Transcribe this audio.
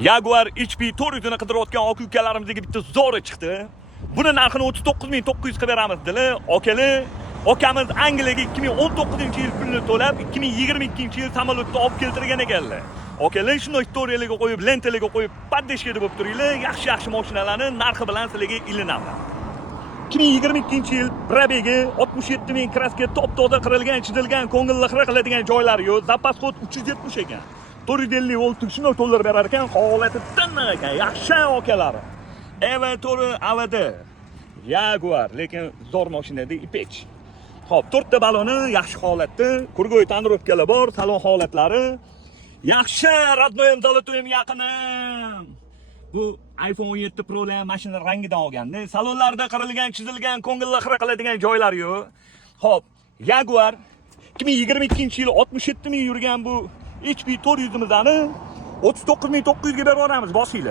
Jaguar HP 400 ni qidirayotgan aka ukalarimizga bitta zo'ri chiqdi. Buni narxini 39.900 qilib beramiz dedilar. Akamiz Angliyaga 2019-yil pulni to'lab, 2022-yil samolyotda olib keltirgan ekanlar. Akalar shuni istoriyalarga qo'yib, lentalarga qo'yib, paddeshga deb turinglar, yaxshi mashinalarni narxi bilan sizlarga ilinamiz. 2022-yil probegi 67.000 kraska top-toza qirilgan, chizilgan, ko'ngilli qiladigan joylari yo'q. Zapas xod 370 ekan. 450 volt shuni to'ldirib berar ekan, holati tiniq ekan, yaxshi akalar. To'g'ri avada. Jaguar, lekin zo'r mashinada Ipech. Xo'p, 4 ta baloni yaxshi holatda, kurgoy tonirovkalar bor, salon holatlari yaxshi, radnoyim zalotoyim yaqinim. Bu iPhone 17 Pro lar mashina rangidan olganda, salonlarda qirilgan, chizilgan, ko'ngilli qiladigan joylari yo'q. Xo'p, Jaguar 2022-yil 67.000 yurgan bu HP 400 imizni 39.900 ga berib yuboramiz boshinglar.